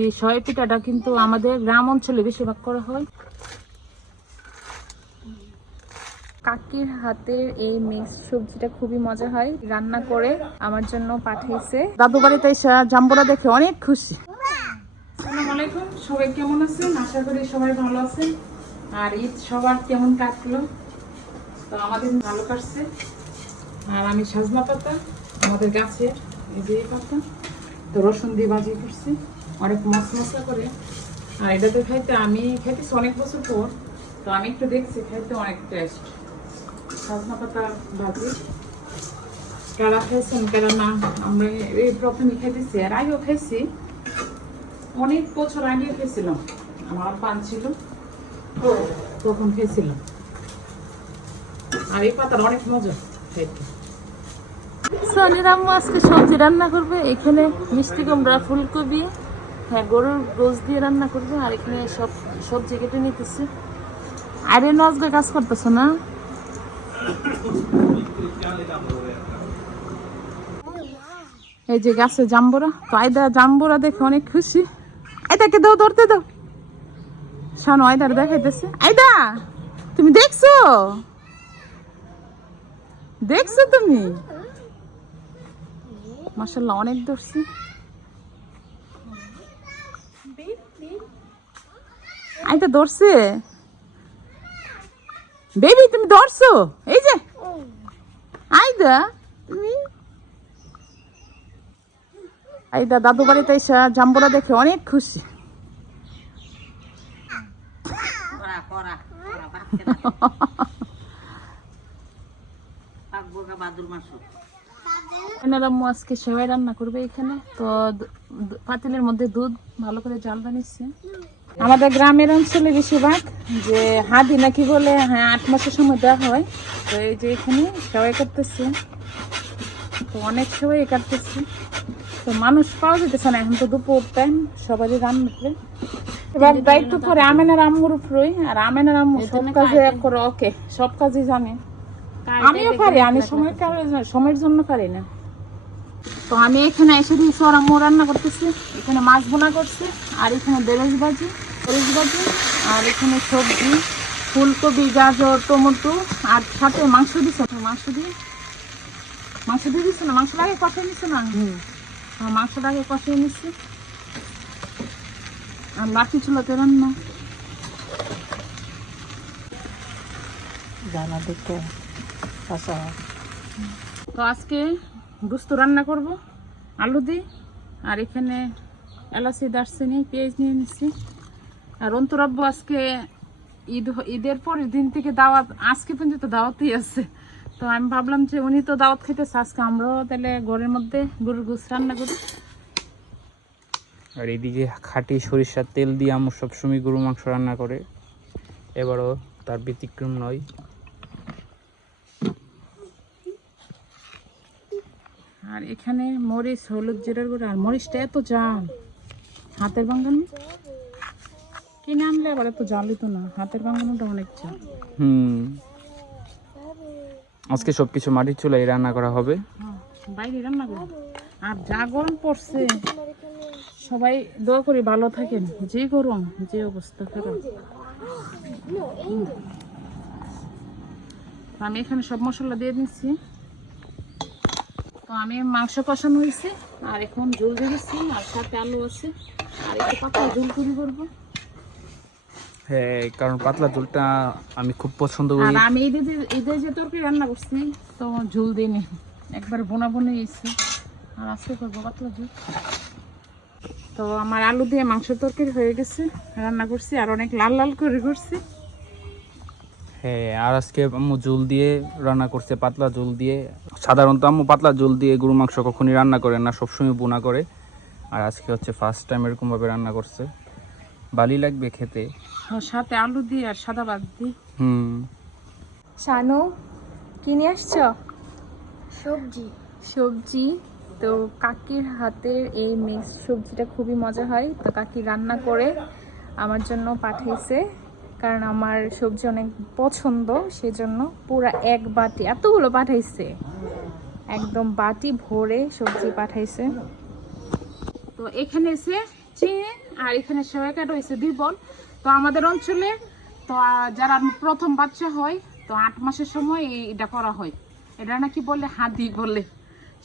এই সয় পিঠাটা কিন্তু আমাদের গ্রাম অঞ্চলে বেশিরভাগ করা হয়। কাকির হাতের এই মিক্স সবজিটা খুবই মজা হয়। রান্না করে আমার জন্য পাঠিয়েছে দাদু বাড়িতে জাম্বুরা দেখে অনেক খুশি। আসসালামু আলাইকুম সবাই কেমন আছেন? আশা করি সবাই ভালো আছেন। আর ঈদ সবার কেমন কাটলো? তো আমাদের ভালো কাটছে। আর আমি সাজনা পাতা আমাদের গাছের এই যে পাতা তো রসুন দিয়ে ভাজি করছি। অনেক মশ মশলা করে। আর এটা তো খাইতে আমি খাইতেছি অনেক বছর পর, তো আমি একটু দেখছি, খাইতে অনেক টেস্ট সাজনা পাতা ভাজি কারা খাইছেন, কারা না, আমরা এই প্রথমে খাইতেছি। আর আগেও খাইছি। অনেক বছর আগে খেয়েছিলাম আমার পান ছিল তখন খেয়েছিলাম আর এই পাতার অনেক মজা খাইতে। সোনির আজকে সবজি রান্না করবে। এখানে মিষ্টি কুমড়া, ফুলকপি হ্যাঁ গরুর গোস দিয়ে রান্না করবে আর এখানে সব সবজি কেটে নিতেছে। আরে নজগে কাজ করতেছো না? এই যে গাছে জাম্বুরা, তো আয়দা জাম্বুরা দেখে অনেক খুশি। আয়দাকে দাও, ধরতে দাও। শানো আয়দার দেখাইতেছে। আয়দা, তুমি দেখছ? দেখছ তুমি? মাসাল্লাহ অনেক ধরছি। আয়দা ধরছে। বেবি তুমি ধরছো? এই যে। আইদা তুমি? আইদা দাদু বাড়িতে এসে জাম্বুরা দেখে অনেক খুশি। আজকে সেবাই রান্না করবে এখানে। তো পাতিলের মধ্যে দুধ ভালো করে জাল বানিয়েছে। আমাদের গ্রামের অঞ্চলে বেশিরভাগ যে হাদি নাকি বলে হ্যাঁ আট মাসের সময় দেওয়া হয়। তো এই যে এখানে সেবাই করতেছে। তো অনেক সেবাই কাটতেছি তো মানুষ পাওয়া যেতেছে না। এখন তো দুপুর টাইম সবারই রান্না করে। এবার দায়িত্ব পরে আমেনার আম্মুর উপরই। আর আমেনার আম্মু সব কাজে করে ওকে সব কাজই জানে। আমিও পারি আমি সময় সময়ের জন্য পারি না। তো আমি এখানে এসে দিয়েছি ওরা রান্না করতেছি। এখানে মাছ বোনা করছে। আর এখানে বেরেজ ভাজি। ভাজি আর এখানে সবজি ফুলকপি গাজর টমেটো আর সাথে মাংস দিছে। তো মাংস দিয়ে মাংস দিয়ে দিচ্ছে না? মাংস লাগে কষাই নিচ্ছে না? মাংসটা আগে কষিয়ে নিচ্ছি আর লাঠি চুলাতে রান্না। জানা দেখতে তো আজকে গুস্ত রান্না করব আলু দিয়ে আর এখানে এলাচি দারচিনি পেঁয়াজ নিয়ে নিচ্ছি আর অন্তরাব্য আজকে ঈদ ঈদের পরের দিন থেকে দাওয়াত আজকে পর্যন্ত দাওয়াতই আছে। তো আমি ভাবলাম যে উনি তো দাওয়াত খেতেছে আজকে আমরাও তাহলে ঘরের মধ্যে গরুর গোস রান্না করি। আর এদিকে খাঁটি সরিষার তেল দিয়ে আমার সবসময় গরু মাংস রান্না করে। এবারও তার ব্যতিক্রম নয়। আর এখানে মরিচ হলুদ জিরার গুঁড়ো আর মরিচটা এত জাল হাতের বাঙ্গানো কিনে আনলে আবার এত জালই তো না। হাতের বাঙ্গানোটা অনেক জাল। হুম। আজকে সব কিছু মাটির চুলায় রান্না করা হবে। হ্যাঁ, বাইরে রান্না করব। আর যা গরম পড়ছে। সবাই দোয়া করি ভালো থাকেন। যে গরম যে অবস্থা খারাপ। আমি এখানে সব মশলা দিয়ে দিচ্ছি। তো আমি মাংস কষানো হয়েছে। আর এখন জল দিয়ে দিচ্ছি। আর সাথে আলু আছে। আর একটু পাতলা জল তৈরি করব। হ্যাঁ কারণ পাতলা ঝোলটা আমি খুব পছন্দ আর করি আমি ঈদে যে- ঈদে যে তরকারি রান্না করছি তো ঝোল দিইনি একবার বোনা বনে এসেছি। আর আজকে করব পাতলা ঝোল। তো আমার আলু দিয়ে মাংস তরকারি হয়ে গেছে রান্না করছি আর অনেক লাল লাল করে করছি। হ্যাঁ আর আজকে আম্মু ঝোল দিয়ে রান্না করছে পাতলা ঝোল দিয়ে। সাধারণত আম্মু পাতলা ঝোল দিয়ে গরু মাংস কখনই রান্না করে না সবসময় বোনা করে। আর আজকে হচ্ছে ফার্স্ট টাইম এরকমভাবে রান্না করছে। ভালোই লাগবে খেতে? সাথে আলু দিয়ে আর সাদা ভাত দিই হুম। শানু কি নিয়ে আসছো? সবজি। সবজি? তো কাকির হাতের এই মিক্স সবজিটা খুবই মজা হয়। তো কাকি রান্না করে আমার জন্য পাঠিয়েছে কারণ আমার সবজি অনেক পছন্দ সেজন্য পুরো এক বাটি এতগুলো পাঠাইছে। একদম বাটি ভরে সবজি পাঠাইছে। তো এখানে এসে চিনি আর এখানে সেওয়া কাটা হয়েছে দুই বল তো আমাদের অঞ্চলে, তো যারা প্রথম বাচ্চা হয়, তো আট মাসের সময় এটা করা হয়। এটা নাকি বলে হাতি বলে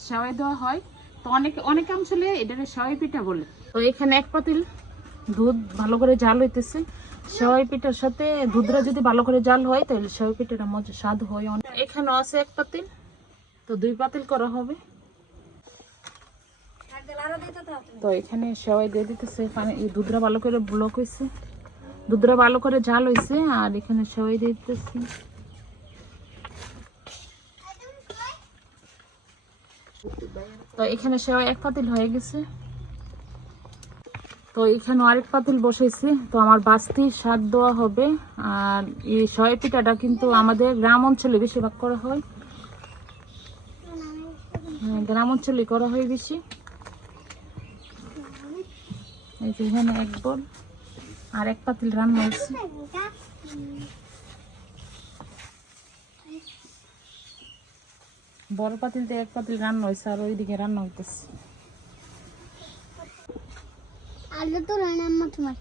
সেওয়াই দেওয়া হয়। তো অনেক অনেক অঞ্চলে এটাকে সেওয়াই পিঠা বলে। তো এখানে এক পাতিল দুধ ভালো করে জাল হইতেছে। সেওয়াই পিঠার সাথে দুধরা যদি ভালো করে জাল হয়, তাহলে সেওয়াই পিঠাটা মজা স্বাদ হয় অনেক। এখানেও আছে এক পাতিল, তো দুই পাতিল করা হবে। তো এখানে সেওয়াই দিয়ে দিতেছে। দুধটা ভালো করে ব্লক হয়েছে দুধরা ভালো করে জাল হয়েছে আর এখানে সেওয়াই দিয়ে দিতেছে। তো এখানে সেওয়াই এক পাতিল হয়ে গেছে। তো এখানে আরেক পাতিল বসাইছি। তো আমার বাস্তি স্বাদ দেওয়া হবে। আর এই সয় পিঠাটা কিন্তু আমাদের গ্রাম অঞ্চলে বেশিরভাগ করা হয়। হ্যাঁ, গ্রাম অঞ্চলে করা হয় বেশি। এই যে এখানে এক বল আর এক পাতিল রান্না হয়েছে। বড় পাতিলতে এক পাতিল রান্না হয়েছে আর ওইদিকে রান্না হইতেছে। আলু তো রান্না তোমার